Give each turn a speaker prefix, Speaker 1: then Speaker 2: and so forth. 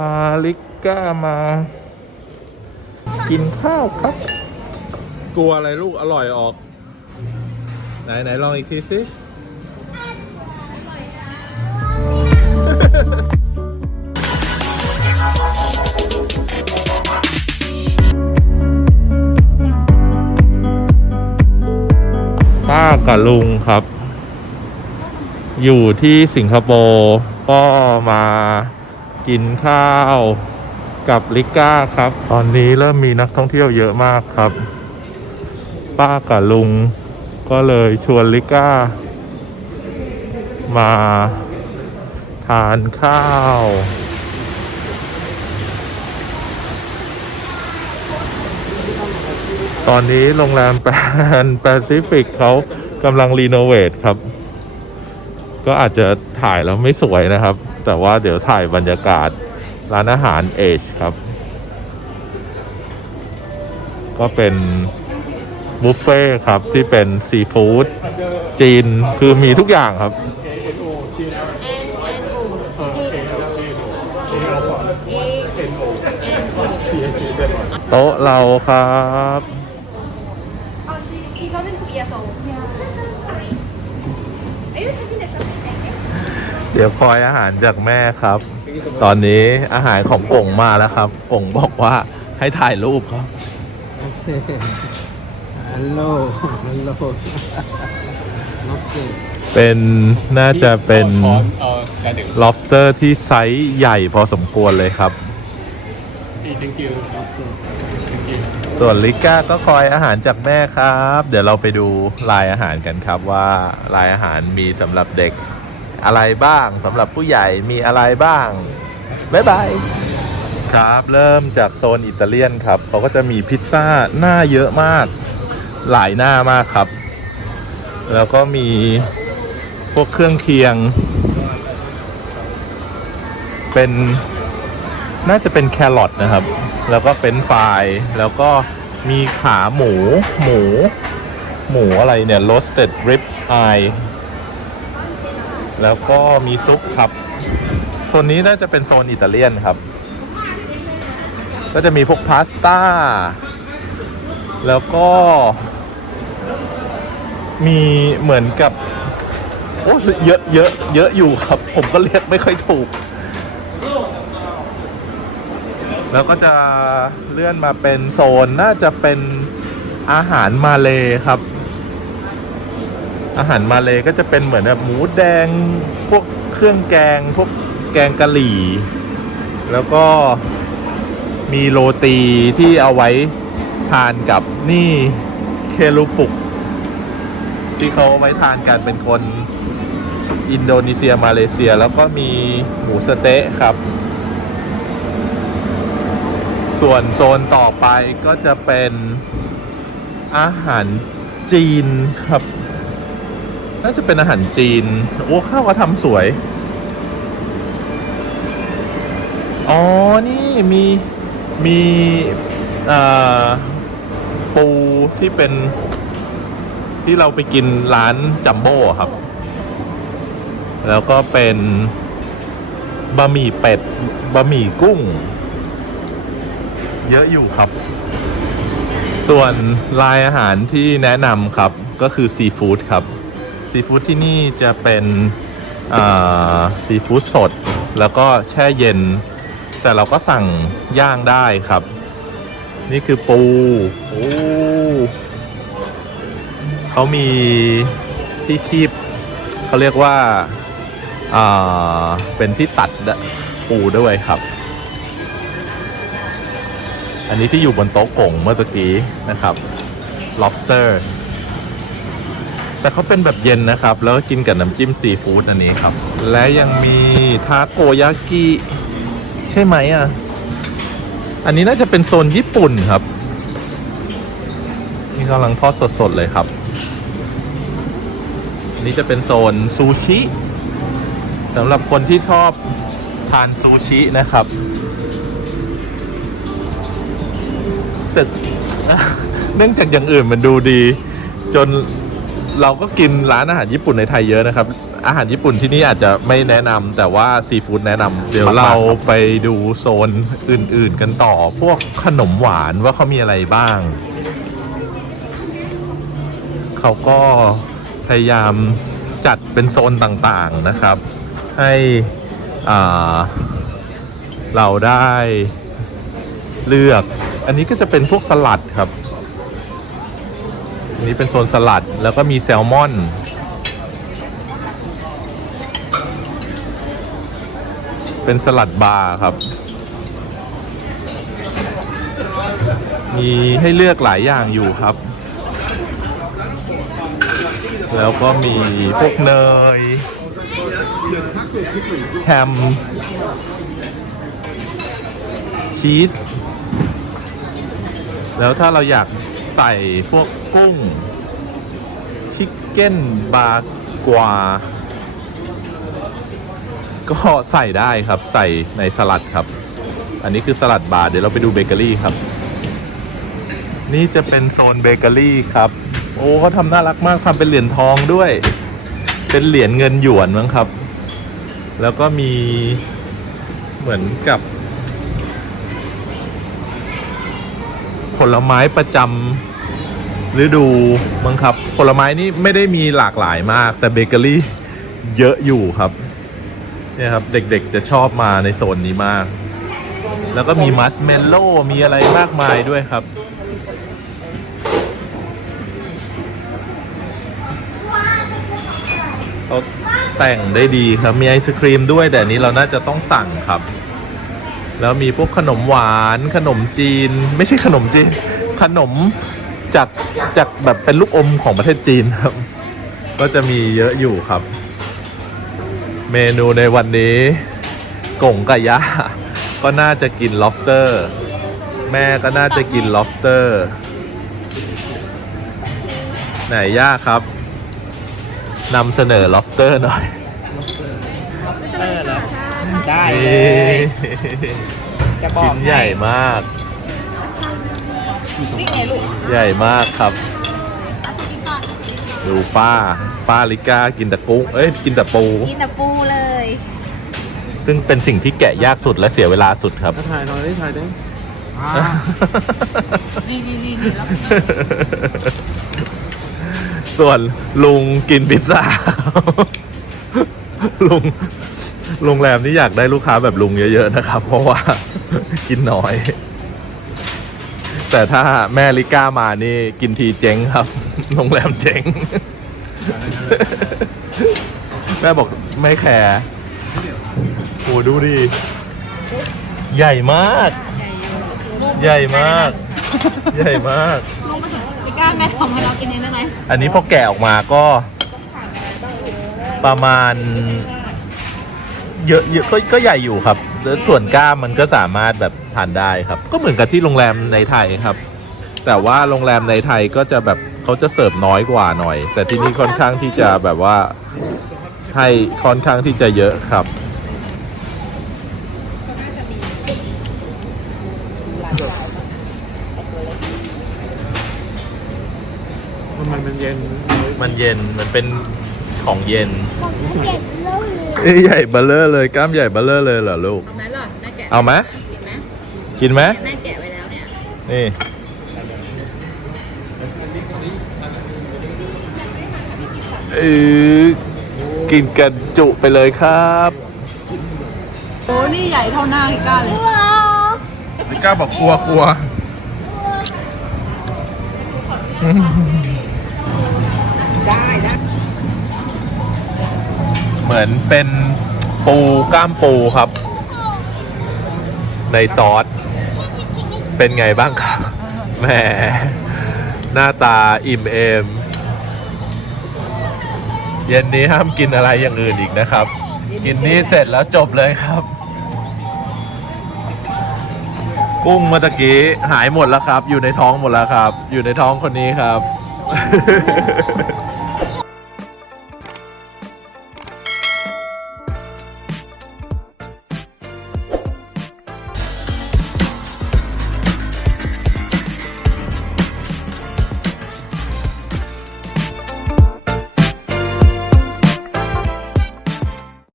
Speaker 1: อาลิก้ามา กินข้าวครับ กลัวอะไรลูกอร่อยออก ไหนไหนลองอีกทีสิป้ากับลุงครับ อยู่ที่สิงคโปร์ก็มา กินข้าวกับลิก้าครับ ตอนนี้เริ่มมีนักท่องเที่ยวเยอะมากครับ ป้ากับลุง ก็เลยชวนลิก้า มา ทานข้าว ตอนนี้โรงแรมแปนแปซิฟิกเขากำลังรีโนเวทครับ ก็อาจจะถ่ายแล้วไม่สวยนะครับ แต่ว่าเดี๋ยวถ่ายบรรยากาศร้านอาหารเอชครับ ก็เป็นบุฟเฟ่ต์ครับที่เป็นซีฟู้ดจีนคือมีทุกอย่างครับ โต๊ะเราครับ เดี๋ยวคอยอาหารจากแม่ครับ ตอนนี้อาหารของกงมาแล้วครับกงบอกว่าให้ถ่ายรูปครับ
Speaker 2: Hello, hello. okay.
Speaker 1: เป็นน่าจะเป็น lobster ที่ไซส์ใหญ่พอสมควรเลยครับ ส่วนลิก้าก็คอยอาหารจากแม่ครับ เดี๋ยวเราไปดูลายอาหารกันครับว่าลายอาหารมีสำหรับเด็ก อะไรบ้างสำหรับผู้ใหญ่มีอะไรบ้าง บ๊ายบายครับ เริ่มจากโซนอิตาเลียนครับเขาก็จะมีพิซซ่าหน้าเยอะมาก หลายหน้ามากครับ แล้วก็มีพวกเครื่องเคียง เป็นน่าจะเป็นแครอทนะครับ แล้วก็เป็นฟรายแล้วก็มีขาหมู หมู หมูอะไรเนี่ย roasted rib eye แล้วก็มีซุปครับ โซนนี้น่าจะเป็นโซนอิตาเลียนครับ ก็จะมีพวกพาสต้า แล้วก็มีเหมือนกับโอ้เยอะเยอะเยอะอยู่ครับ ผมก็เรียกไม่ค่อยถูก แล้วก็จะเลื่อนมาเป็นโซนน่าจะเป็นอาหารมาเลครับ อาหารมาเลก็จะเป็นเหมือนแบบหมูแดงพวกเครื่องแกง พวกแกงกะหรี่ แล้วก็มีโรตีที่เอาไว้ทานกับนี่เคลูปุก ที่เขาเอาไว้ทานกันเป็นคนอินโดนีเซียมาเลเซีย แล้วก็มีหมูสเต๊ะครับ ส่วนโซนต่อไปก็จะเป็นอาหารจีนครับ น่าจะเป็นอาหารจีน โอ้ข้าวก็ทำสวย อ๋อ นี่มีมีปูที่เป็นที่เราไปกินร้านจัมโบ้ครับ แล้วก็เป็นบะหมี่เป็ดบะหมี่กุ้ง เยอะอยู่ครับ ส่วนลายอาหารที่แนะนำครับก็คือซีฟู้ดครับ ซีฟู้ดที่นี่จะเป็นซีฟู้ดสด แล้วก็แช่เย็น แต่เราก็สั่งย่างได้ครับ นี่คือปูโอ้เขามีที่คีบเขาเรียกว่าอ่าเป็นที่ตัดปูด้วยครับ อันนี้ที่อยู่บนโต๊ะกงเมื่อตะกี้นะครับ lobster แต่เขาเป็นแบบเย็นนะครับ แล้วก็กินกับน้ำจิ้มซีฟู้ดอันนี้ครับ และยังมีทาโกยากิใช่ไหมอะ อันนี้น่าจะเป็นโซนญี่ปุ่นครับ นี่กำลังทอดสดๆเลยครับอันนี้จะเป็นโซนซูชิสำหรับคนที่ชอบทานซูชินะครับแต่เนื่องจากอย่างอื่นมันดูดี จน เราก็กินร้านอาหารญี่ปุ่นในไทยเยอะนะครับ อาหารญี่ปุ่นที่นี่อาจจะไม่แนะนำแต่ว่าซีฟู้ดแนะนำเดี๋ยวเราไปดูโซนอื่นๆกันต่อ พวกขนมหวานว่าเขามีอะไรบ้าง เขาก็พยายามจัดเป็นโซนต่างๆนะครับ ให้อ่าเราได้เลือก อันนี้ก็จะเป็นพวกสลัดครับ อันนี้เป็นโซนสลัดแล้วก็มีแซลมอน เป็นสลัดบาร์ครับ มีให้เลือกหลายอย่างอยู่ครับ แล้วก็มีพวกเนย แฮม ชีส แล้วถ้าเราอยาก ใส่พวกกุ้ง ชิคเก้นบากวาก็ใส่ได้ครับใส่ในสลัดครับ อันนี้คือสลัดบาร์เดี๋ยวเราไปดูเบเกอรี่ครับ นี่จะเป็นโซนเบเกอรี่ครับ โอ้เขาทำน่ารักมากทำเป็นเหรียญทองด้วย เป็นเหรียญเงินหยวนมั้งครับ แล้วก็มีเหมือนกับ ลไม้ประจำฤดูมั้งครับ ผลไม้นี่ไม่ได้มีหลากหลายมาก แต่เบเกอรี่เยอะอยู่ครับเนี่ยครับเด็กๆจะชอบมาในโซนนี้มาก แล้วก็มีมัสเมลโล่มีอะไรมากมายด้วยครับเขาแต่งได้ดีครับมีไอศครีมด้วยแต่นี้เราน่าจะต้องสั่งครับ แล้วมีพวกขนมหวานขนมจีน ไม่ใช่ขนมจีน ขนมจากจากแบบเป็นลูกอมของประเทศจีนครับ ก็จะมีเยอะอยู่ครับ เมนูในวันนี้กงกับย่าก็น่าจะกิน lobster แม่ก็น่าจะกิน lobster ไหนย่าครับนำเสนอ lobster หน่อย
Speaker 2: ได้เล
Speaker 1: นี่
Speaker 2: ยจะบอก
Speaker 1: ชิ้นใหญ่มาก
Speaker 2: นี่ไงลูก
Speaker 1: ใหญ่มากครับ ดูป้า ป้าลิก้ากินแต่กุ้งเอ้ย กินแต่ปู
Speaker 3: กินแต่ปูเลย
Speaker 1: ซึ่งเป็นสิ่งที่แกะยากสุดและเสียเวลาสุดครับ
Speaker 2: ถ่ายหน่อยได้ถ่ายได้อ่า
Speaker 3: นี่นี่นี่นี่แล้ว
Speaker 1: ส่วนลุงกินพิซซ่า ลุง โรงแรมนี้อยากได้ลูกค้าแบบลุงเยอะๆนะครับ เพราะว่า กินน้อย แต่ถ้าแม่ลิก้ามานี่กินทีเจ๊งครับ โรงแรมเจ๊ง แม่บอกไม่แคร์โอ้ดูดิ ใหญ่มาก ใหญ่มาก ใหญ่มาก
Speaker 3: ลงมาถึงไม่กล้าแม่ทำให้เรากินเองได้ไหม
Speaker 1: อันนี้พอแกะออกมาก็ ประมาณ เยอะเยอะก็ก็ใหญ่อยู่ครับแล้วส่วนกล้ามมันก็สามารถแบบทานได้ครับ ก็เหมือนกับที่โรงแรมในไทยครับ แต่ว่าโรงแรมในไทยก็จะแบบเขาจะเสิร์ฟน้อยกว่าหน่อย แต่ที่นี่ค่อนข้างที่จะแบบว่าให้ค่อนข้างที่จะเยอะครับ
Speaker 2: มันมันเย็น
Speaker 1: มันเย็นมันเป็นของเย็น
Speaker 4: เด็กเลย
Speaker 1: เอ้ยใหญ่เบลเลอร์เลยกล้ามใหญ่เบลเลอร์เลยเหรอลูก
Speaker 3: เอาไหมล่ะแม่แกะ
Speaker 1: เอาไหม
Speaker 3: กินไหม
Speaker 1: กินไหม
Speaker 3: แม่แกะไว้แล้วเนี่ย
Speaker 1: นี่เออกินกันจุไปเลยครับ
Speaker 3: โอ้นี่ใหญ่เท่าหน้าพี่ก้าเลย
Speaker 4: ว้าว
Speaker 1: ไม่กล้าบอกกลัวกลัว เหมือนเป็นปูกล้ามปูครับ ในซอส เป็นไงบ้างครับแหมหน้าตาอิ่มเอม เย็นนี้ห้ามกินอะไรอย่างอื่นอีกนะครับ กินนี้เสร็จแล้วจบเลยครับ กุ้งเมื่อตะกี้หายหมดแล้วครับ อยู่ในท้องหมดแล้วครับ อยู่ในท้องคนนี้ครับ